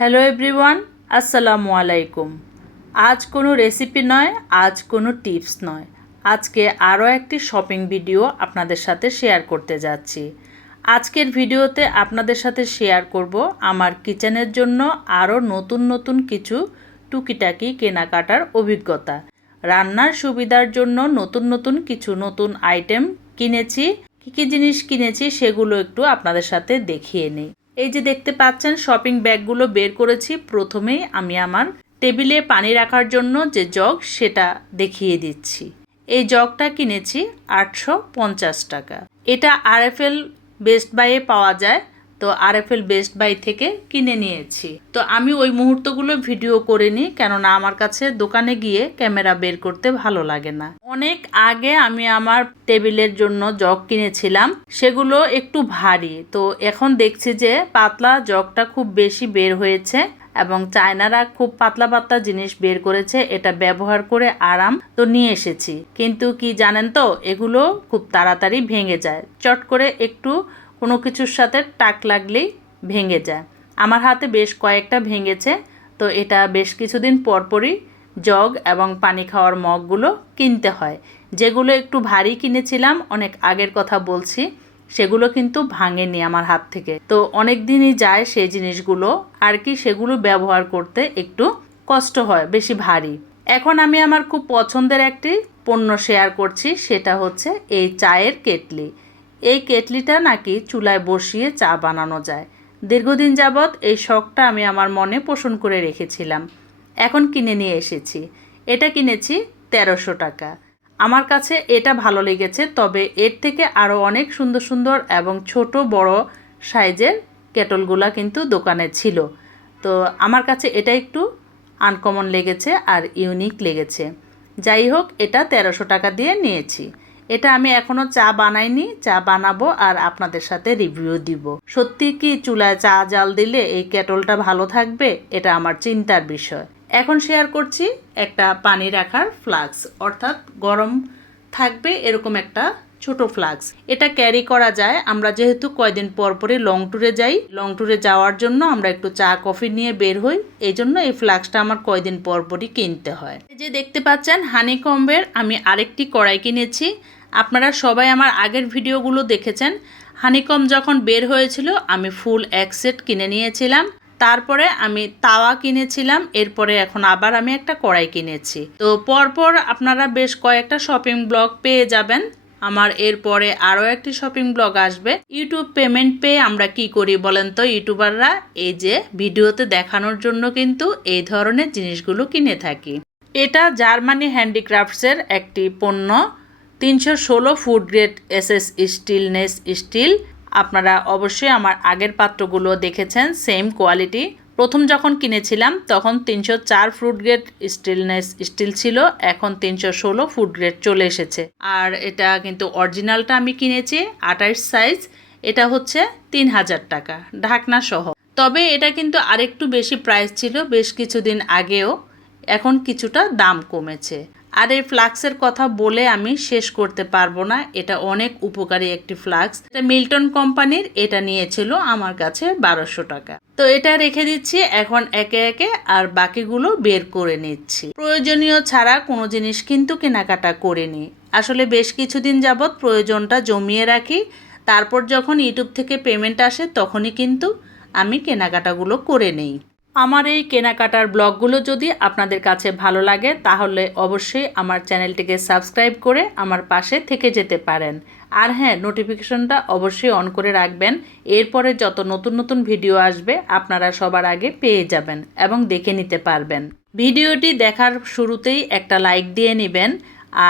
Hello everyone, আসসালামু আলাইকুম। আজ কোনো রেসিপি নয়, আজ কোনো টিপস নয়। আজকে আরও একটি শপিং ভিডিও আপনাদের সাথে শেয়ার করতে যাচ্ছি। আজকের ভিডিওতে আপনাদের সাথে শেয়ার করব আমার কিচেনের জন্য আরও নতুন নতুন কিছু টুকিটাকি কেনাকাটার অভিজ্ঞতা। রান্নার সুবিধার জন্য নতুন নতুন কিছু নতুন আইটেম কিনেছি। কী কী জিনিস কিনেছি সেগুলো একটু আপনাদের সাথে দেখিয়ে নিই। এই যে দেখতে পাচ্ছেন শপিং ব্যাগগুলো বের করেছি। প্রথমেই আমি আমার টেবিলে পানি রাখার জন্য যে জগ, সেটা দেখিয়ে দিচ্ছি। এই জগটা কিনেছি আটশো পঞ্চাশ টাকা। এটা আর এফ আরএফএল বেস্ট বাইয়ে পাওয়া যায়। তো আরএফএল বেস্ট বাই থেকে কিনে নিয়েছি। তো আমি ওই মুহূর্তগুলো ভিডিও করে নিই কেননা আমার কাছে দোকানে গিয়ে ক্যামেরা বের করতে ভালো লাগে না। অনেক আগে আমি আমার টেবিলের জন্য জগ কিনেছিলাম, সেগুলো একটু ভারী। তো এখন দেখছি যে পাতলা জগটা খুব বেশি বের হয়েছে এবং চায়নারা খুব পাতলা পাতলা জিনিস বের করেছে, এটা ব্যবহার করে আরাম তো নিয়ে এসেছি। কিন্তু কি জানেন তো, এগুলো খুব তাড়াতাড়ি ভেঙে যায়। চট করে একটু কোনো কিছুর সাথে টাক লাগলেই ভেঙে যায়। আমার হাতে বেশ কয়েকটা ভেঙেছে, তো এটা বেশ কিছুদিন পরপরই জগ এবং পানি খাওয়ার মগগুলো কিনতে হয়। যেগুলো একটু ভারী কিনেছিলাম, অনেক আগের কথা বলছি, সেগুলো কিন্তু ভাঙেনি আমার হাত থেকে। তো অনেক দিনই যায় সেই জিনিসগুলো, আর কি সেগুলো ব্যবহার করতে একটু কষ্ট হয়, বেশি ভারী। এখন আমি আমার খুব পছন্দের একটি পণ্য শেয়ার করছি, সেটা হচ্ছে এই চায়ের কেটলি। এই কেটলিটা নাকি চুলায় বসিয়ে চা বানানো যায়। দীর্ঘদিন যাবৎ এই শখটা আমি আমার মনে পোষণ করে রেখেছিলাম। এখন কিনে নিয়ে এসেছি। এটা কিনেছি তেরোশো টাকা। আমার কাছে এটা ভালো লেগেছে, তবে এর থেকে আরও অনেক সুন্দর সুন্দর এবং ছোট বড় সাইজের কেটলগুলা কিন্তু দোকানে ছিল। তো আমার কাছে এটা একটু আনকমন লেগেছে আর ইউনিক লেগেছে। যাই হোক, এটা তেরোশো টাকা দিয়ে নিয়েছি। এটা আমি এখনও চা বানাইনি, চা বানাবো আর আপনাদের সাথে রিভিউ দিব। সত্যি কি চুলায় চা জাল দিলে এই কেটলটা ভালো থাকবে? এটা আমার চিন্তার বিষয়। এখন শেয়ার করছি একটা পানি রাখার ফ্লাক্স অর্থাৎ গরম থাকবে এরকম একটা ছোট ফ্লাক্স এটা ক্যারি করা যায়, আমরা যেহেতু কয়দিন পর পরে লং ট্যুরে যাই লং ট্যুরে যাওয়ার জন্য আমরা একটু চা কফি নিয়ে বের হই, এই জন্য এই ফ্লাক্সটা আমার কয়দিন পর পরই কিনতে হয়। যে দেখতে পাচ্ছেন হানিকম্বের আমি আরেকটি কড়াই কিনেছি আপনারা সবাই আমার আগের ভিডিওগুলো দেখেছেন। হানিকম যখন বের হয়েছিল, আমি ফুল এক সেট কিনে নিয়েছিলাম। তারপরে আমি তাওয়া কিনেছিলাম, এরপরে এখন আবার আমি একটা কড়াই কিনেছি। তো পরপর আপনারা বেশ কয়েকটা শপিং ব্লগ পেয়ে যাবেন। আমার এরপরে আরও একটি শপিং ব্লগ আসবে। ইউটিউব পেমেন্ট পেয়ে আমরা কি করি বলেন তো ইউটিউবাররা? এই যে, ভিডিওতে দেখানোর জন্য কিন্তু এই ধরনের জিনিসগুলো কিনে থাকি। এটা জার্মানি হ্যান্ডিক্রাফটসের একটি পণ্য। তিনশো ষোলো food grade S S stainless steel আপনারা অবশ্যই আমার আগের পাত্রগুলো দেখেছেন সেম কোয়ালিটি প্রথম যখন কিনেছিলাম, তখন তিনশো চার ফুড গ্রেড স্টিলনেস স্টিল ছিল, এখন তিনশো ষোলো ফুড গ্রেড চলে এসেছে। আর এটা কিন্তু অরিজিনালটা আমি কিনেছি আঠাইশ সাইজ এটা হচ্ছে তিন হাজার টাকা, ঢাকনা সহ। তবে এটা কিন্তু আরেকটু বেশি প্রাইস ছিল, বেশ কিছুদিন আগেও, এখন কিছুটা দাম কমেছে। আর এই ফ্লাক্সের কথা বলে আমি শেষ করতে পারব না। এটা অনেক উপকারী একটি ফ্লাক্স। এটা মিল্টন কোম্পানির, এটা নিয়েছিল আমার কাছে বারোশো টাকা। তো এটা রেখে দিচ্ছি, এখন একে একে আর বাকিগুলো বের করে নিচ্ছি। প্রয়োজনীয় ছাড়া কোনো জিনিস কিন্তু কেনাকাটা করিনি। আসলে বেশ কিছুদিন যাবৎ প্রয়োজনটা জমিয়ে রাখি। তারপর যখন ইউটিউব থেকে পেমেন্ট আসে, তখনই কিন্তু আমি কেনাকাটাগুলো করে নেই। আমার এই কেনাকাটার ব্লগগুলো যদি আপনাদের কাছে ভালো লাগে, তাহলে অবশ্যই আমার চ্যানেলটিকে সাবস্ক্রাইব করে আমার পাশে থেকে যেতে পারেন। আর হ্যাঁ নোটিফিকেশনটা অবশ্যই অন করে রাখবেন। এরপরে যত নতুন নতুন ভিডিও আসবে, আপনারা সবার আগে পেয়ে যাবেন এবং দেখে নিতে পারবেন। ভিডিওটি দেখার শুরুতেই একটা লাইক দিয়ে নেবেন,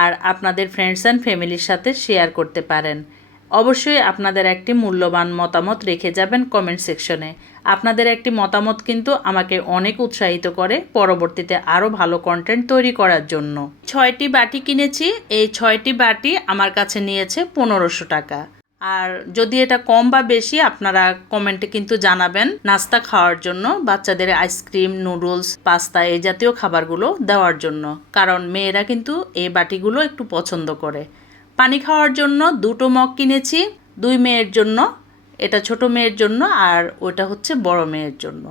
আর আপনাদের ফ্রেন্ডস অ্যান্ড ফ্যামিলির সাথে শেয়ার করতে পারেন। অবশ্যই আপনাদের একটি মূল্যবান মতামত রেখে যাবেন কমেন্ট সেকশনে আপনাদের একটি মতামত কিন্তু আমাকে অনেক উৎসাহিত করে পরবর্তীতে আরও ভালো কন্টেন্ট তৈরি করার জন্য। ছয়টি বাটি কিনেছি, এই ছয়টি বাটি আমার কাছে নিয়েছে পনেরোশো টাকা। আর যদি এটা কম বা বেশি, আপনারা কমেন্টে কিন্তু জানাবেন নাস্তা খাওয়ার জন্য, বাচ্চাদের আইসক্রিম নুডলস পাস্তা এই জাতীয় খাবারগুলো দেওয়ার জন্য। কারণ মেয়েরা কিন্তু এই বাটিগুলো একটু পছন্দ করে। পানি খাওয়ার জন্য দুটো মগ কিনেছি, দুই মেয়ের জন্য, এটা ছোট মেয়ের জন্য আর ওটা হচ্ছে বড় মেয়ের জন্য।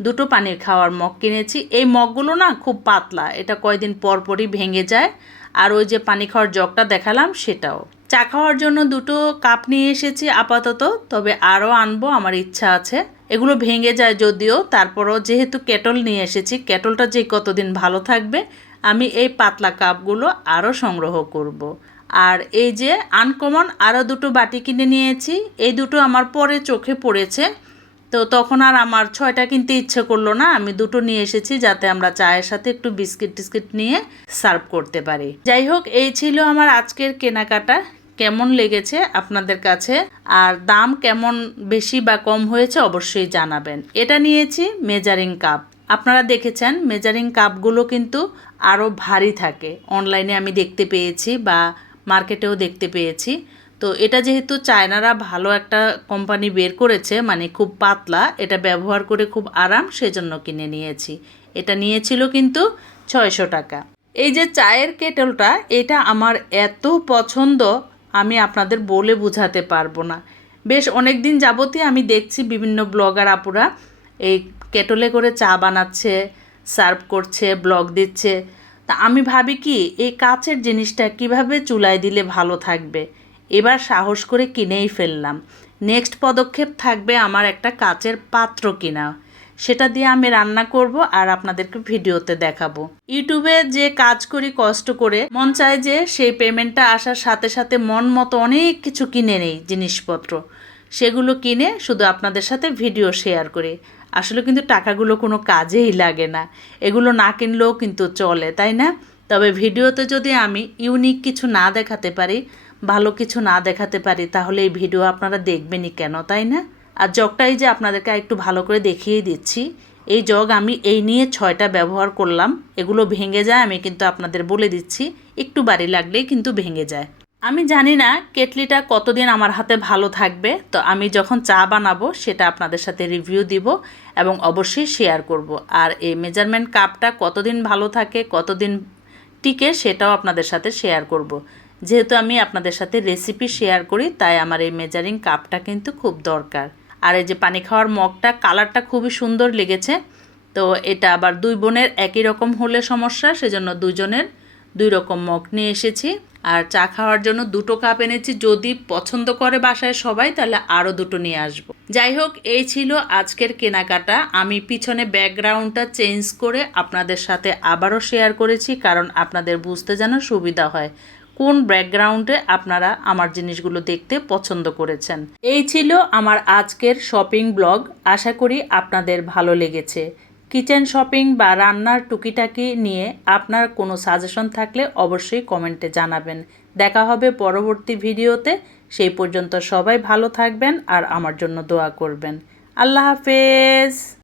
দুটো পানির খাওয়ার মগ কিনেছি। এই মগগুলো না খুব পাতলা, এটা কয়দিন পর পরই ভেঙে যায়। আর ওই যে পানি খাওয়ার জগটা দেখালাম সেটাও। চা খাওয়ার জন্য দুটো কাপ নিয়ে এসেছি আপাতত, তবে আরও আনব, আমার ইচ্ছা আছে। এগুলো ভেঙে যায় যদিও, তারপরও যেহেতু কেটল নিয়ে এসেছি, কেটলটা যে কতদিন ভালো থাকবে, আমি এই পাতলা কাপগুলো আরও সংগ্রহ করব। আর এই যে আনকমন আরও দুটো বাটি কিনে নিয়েছি। এই দুটো আমার পরে চোখে পড়েছে। তো তখন আর আমার ছয়টা কিনতে ইচ্ছে করল না। আমি দুটো নিয়ে এসেছি যাতে আমরা চায়ের সাথে একটু বিস্কিট টিস্কিট নিয়ে সার্ভ করতে পারি। যাই হোক, এই ছিল আমার আজকের কেনাকাটা। কেমন লেগেছে আপনাদের কাছে? আর দাম কেমন বেশি বা কম হয়েছে অবশ্যই জানাবেন। এটা নিয়েছি মেজারিং কাপ। আপনারা দেখেছেন, মেজারিং কাপগুলো কিন্তু আরও ভারী থাকে। অনলাইনে আমি দেখতে পেয়েছি বা মার্কেটেও দেখতে পেয়েছি। তো এটা যেহেতু চায়নারা ভালো একটা কোম্পানি বের করেছে মানে খুব পাতলা, এটা ব্যবহার করে খুব আরাম সেজন্য কিনে নিয়েছি। এটা নিয়েছিল কিন্তু ছয়শো টাকা। এই যে চায়ের কেটলটা, এটা আমার এত পছন্দ, আমি আপনাদের বলে বোঝাতে পারব না। বেশ অনেক দিন যাবতই আমি দেখছি বিভিন্ন ব্লগার আপুরা, এই কেটলে করে চা বানাচ্ছে, সার্ভ করছে, ব্লগ দিচ্ছে। তা আমি ভাবি কি, এই কাচের জিনিসটা কীভাবে চুলায় দিলে ভালো থাকবে? এবার সাহস করে কিনেই ফেললাম। নেক্সট পদক্ষেপ থাকবে আমার একটা কাচের পাত্র কিনা। সেটা দিয়ে আমি রান্না করব আর আপনাদেরকে ভিডিওতে দেখাবো। ইউটিউবে যে কাজ করি কষ্ট করে, মন চায় যে সেই পেমেন্টটা আসার সাথে সাথে মন মতো অনেক কিছু কিনে নেই জিনিসপত্র। সেগুলো কিনে শুধু আপনাদের সাথে ভিডিও শেয়ার করি। আসলে কিন্তু টাকাগুলো কোনো কাজেই লাগে না। এগুলো না কিনলেও কিন্তু চলে, তাই না? তবে ভিডিওতে যদি আমি ইউনিক কিছু না দেখাতে পারি, ভালো কিছু না দেখাতে পারি, তাহলে এই ভিডিও আপনারা দেখবেনই কেন, তাই না? আর জগটাই যে আপনাদেরকে একটু ভালো করে দেখিয়ে দিচ্ছি, এই জগ আমি এই নিয়ে ছয়টা ব্যবহার করলাম। এগুলো ভেঙে যায়, আমি কিন্তু আপনাদের বলে দিচ্ছি, একটু বাড়ি লাগলেই কিন্তু ভেঙে যায়। আমি জানি না কেটলিটা কতদিন আমার হাতে ভালো থাকবে, তো আমি যখন চা বানাবো সেটা আপনাদের সাথে রিভিউ দিব এবং অবশ্যই শেয়ার করব। আর এই মেজারমেন্ট কাপটা কতদিন ভালো থাকে, কতদিন টিকে সেটাও আপনাদের সাথে শেয়ার করব। যেহেতু আমি আপনাদের সাথে রেসিপি শেয়ার করি, তাই আমার এই মেজারিং কাপটা কিন্তু খুব দরকার। আর এই যে পানি খাওয়ার মগটা কালারটা খুবই সুন্দর লেগেছে, তো এটা আবার দুই বোনের একই রকম হলে সমস্যা, সেজন্য দুজনের দুই রকম মগ নিয়ে এসেছি। আর চা খাওয়ার জন্য দুটো কাপ এনেছি। যদি পছন্দ করে বাসায় সবাই, তাহলে আরও দুটো নিয়ে আসব। যাই হোক, এই ছিল আজকের কেনাকাটা। আমি পিছনে ব্যাকগ্রাউন্ডটা চেঞ্জ করে আপনাদের সাথে আবারও শেয়ার করেছি, কারণ আপনাদের বুঝতে যেন সুবিধা হয় কোন ব্যাকগ্রাউন্ডে আপনারা আমার জিনিসগুলো দেখতে পছন্দ করেছেন। এই ছিল আমার আজকের শপিং ব্লগ। আশা করি আপনাদের ভালো লেগেছে। কিচেন শপিং বা রান্নার টুকিটাকি নিয়ে আপনার কোনো সাজেশন থাকলে অবশ্যই কমেন্টে জানাবেন। দেখা হবে পরবর্তী ভিডিওতে। সেই পর্যন্ত সবাই ভালো থাকবেন আর আমার জন্য দোয়া করবেন। আল্লাহ হাফেজ।